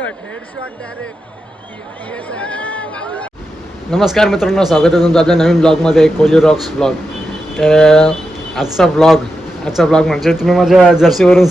Headshot headshot direct नमस्कार मित्रांनो स्वागत आहे तुमचं आपल्या नवीन ब्लॉगमध्ये कोली रॉक्स ब्लॉग तर आजचा ब्लॉग आजचा ब्लॉग म्हणजे तुम्ही माझ्या जर्सीवरून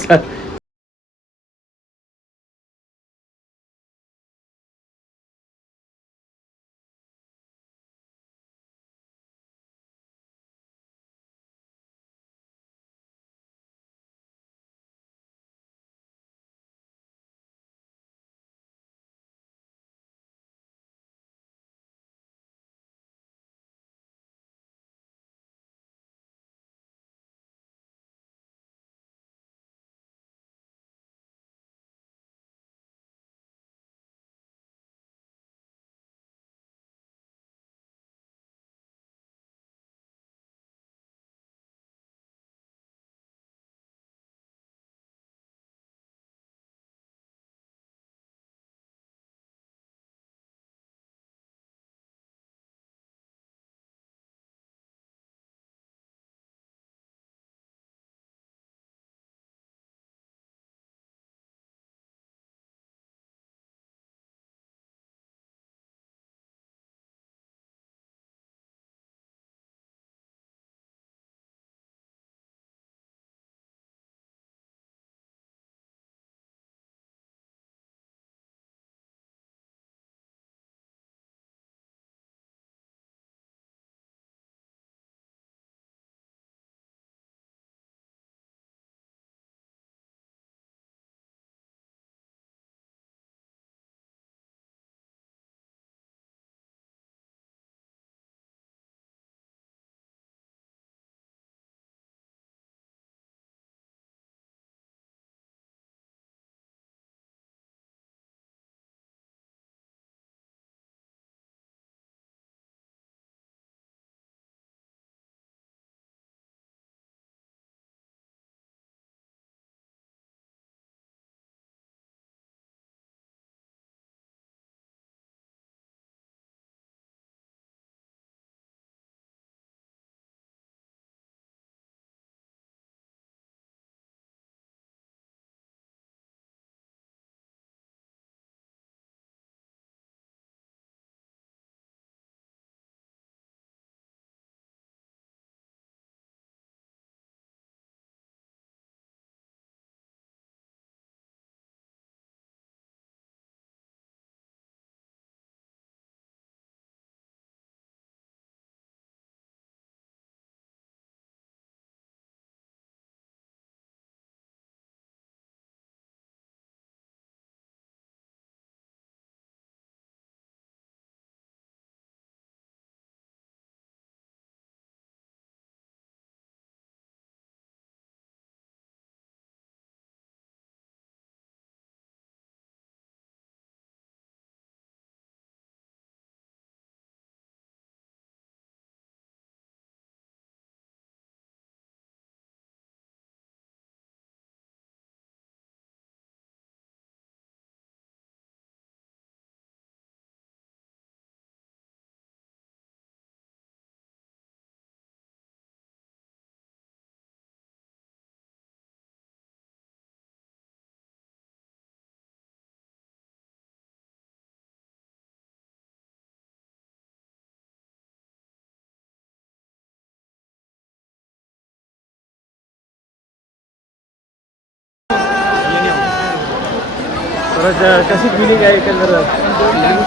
परत कशी फिलिंग आहे एकंदर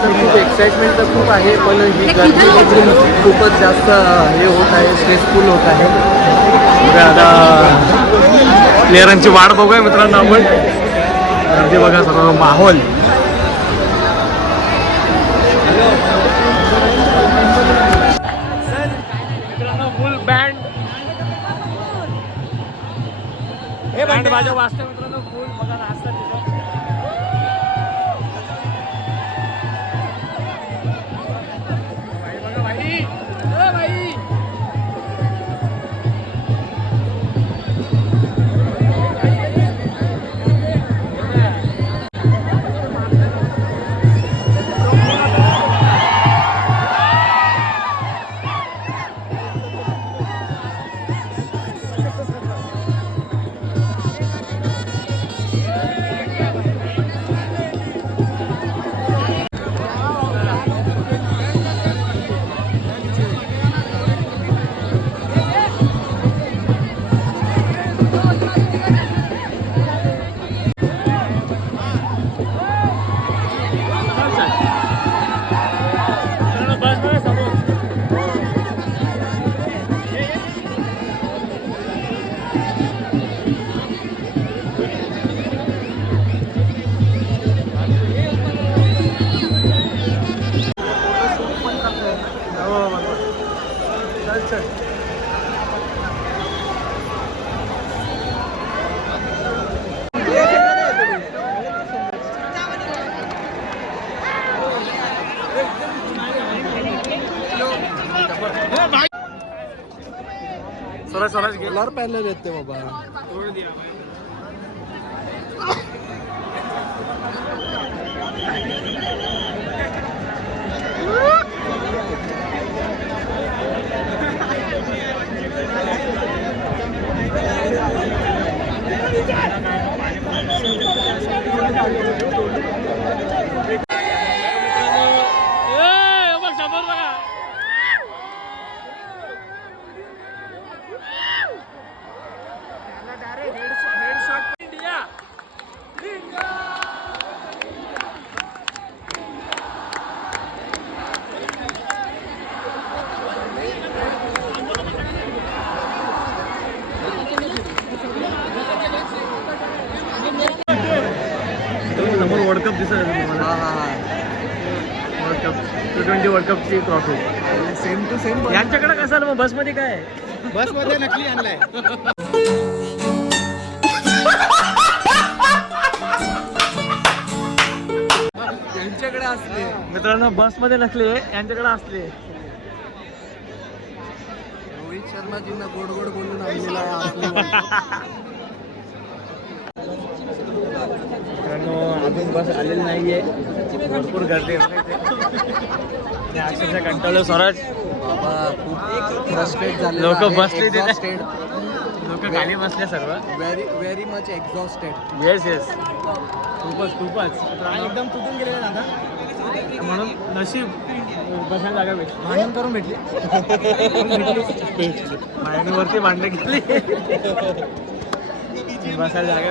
खूप एक्साइटमेंट तर खूप आहे पण ही गर्दी बघून खूपच जास्त हे होत आहे स्ट्रेसफुल होत आहे. आता प्लेअरांची वाट बघूया मित्रांनो आपण. गर्दी बघा सर्व माहोल. मित्रांनो फुल बँड हे बँड माझ्या मित्रांनो. सोलार पॅनल येते बाबा समोर वर्ल्ड कप दिसत आहे तुम्हाला हा हा world cup T twenty world कपची trophy same to same यांच्याकडे कसं आलं मग? बसमध्ये काय? आहे? बसमध्ये नकली आणलाय. यांच्याकडे असले. मित्रांनो बसमध्ये नसले यांच्याकडे असले. रोहित शर्माजींना गोड गोड बोलून आणलेला आहे असली मित्रांनो अजून बस आलेली नाहीये. भरपूर गर्दी आहे आणि अक्षरशः कंटाळलो. स्वराज बाबा खूप फ्रस्ट्रेट झाले लोकं बसले तिथे. लोक खाली बसले सर्व. Very very much exhausted yes yes खूपच खूपच. एकदम तुटून गेले दादा म्हणून नशीब बसायला जागा भेटली भांडण करून भेटली. वरती भांडणं घेतली बसायला जागा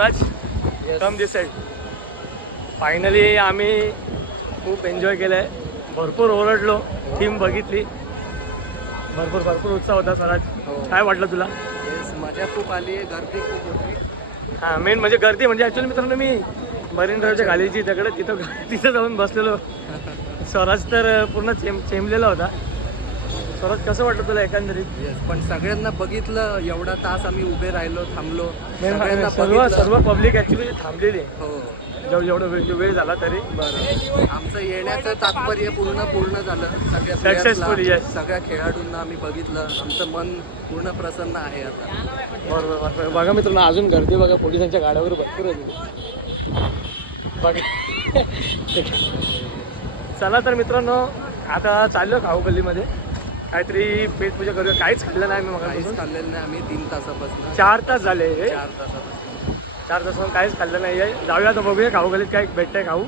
Swaraj come this side finally आम्ही खूप एन्जॉय केलं आहे भरपूर ओरडलो टीम बघितली. भरपूर भरपूर उत्साह होता स्वराज. हो. काय वाटलं तुला? मजा खूप आली गर्दी खूप होती. हां मेन म्हणजे गर्दी म्हणजे ॲक्च्युली मित्रांनो मी मरीन ड्राईव्हच्या खालीची दगड तिथं तिथं जाऊन बसलेलो. स्वराज तर पूर्ण चेम चेमलेला होता. स्वराज कसं वाटलं तुला एकंदरीत? येस पण सगळ्यांना बघितलं एवढा तास आम्ही उभे राहिलो थांबलो. सगळ्यांना सर्व बघितलं. सर्व पब्लिक ॲक्च्युली थांबलेली. आहे हो. जेवढं जेवढं वेळ वेळ झाला तरी. बरं. आमचं येण्याचं तात्पर्य पूर्ण पूर्ण झालं. सगळ्या players ला. सगळ्या खेळाडूंना आम्ही बघितलं. आमचं मन पूर्ण प्रसन्न आहे आता. बरोबर बरोबर बघा मित्रांनो अजून गर्दी बघा. पोलिसांच्या गाड्यावर भरपूर होती बघा. चला तर मित्रांनो आता चाललो खाऊ गल्लीमध्ये काहीतरी पेट पूजा करूया. काहीच खाल्लं नाही मी काहीच मग खाल्लेलं नाही आम्ही तीन तासापासून. चार तास झाले हे. चार तासापासून. चार तास काहीच खाल्लं नाही आहे जाऊया तर बघूया खाऊ गल्लीत काय भेटतंय खाऊ.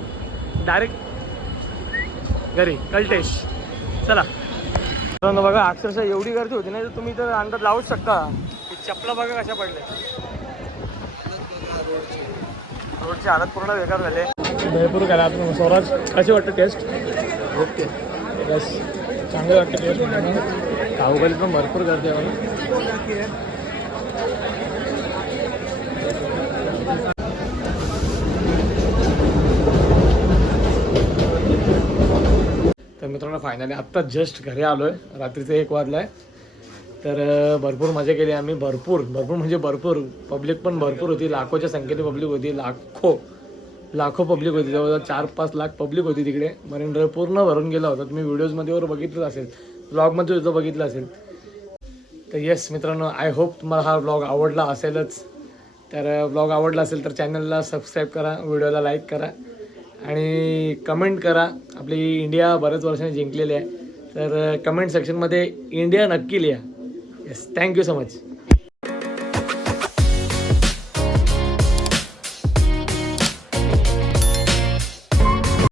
डायरेक्ट घरी कल्टेश. चला. मित्रांनो बघा अक्षरशः एवढी गर्दी होती ना तर तुम्ही तर अंदाज लावूच शकता. की चपला बघा कशा पडल्या रोडची हालत पूर्ण बेकार झाले. भरपूर करा आता स्वराज. कशी वाटतं टेस्ट? ओके. बस चांगलं वाटतं टेस्ट पण भरपूर गर्दी आहे तर मित्रांनो फायनली आत्ता जस्ट घरी आलो आहे रात्रीचं एक वाजलं आहे तर भरपूर मजा केली आम्ही. भरपूर भरपूर म्हणजे भरपूर. पब्लिक पण भरपूर होती. लाखोच्या संख्येने पब्लिक होती. लाखो. लाखो पब्लिक होती. जवळजवळ चार पाच लाख पब्लिक होती तिकडे. मरीन ड्राईव्ह पूर्ण भरून गेला होता. तुम्ही व्हिडिओजमध्ये वर बघितलं असेल. ब्लॉगमध्ये सुद्धा बघितलं असेल. तर येस मित्रांनो आय होप तुम्हाला हा ब्लॉग आवडला असेलच. तर ब्लॉग आवडला असेल तर चॅनलला सबस्क्राईब करा व्हिडिओला लाईक करा. आणि कमेंट करा. आपली इंडिया बऱ्याच वर्षाने जिंकलेली आहे. तर कमेंट सेक्शनमध्ये इंडिया नक्की लिहा. Yes thank you so much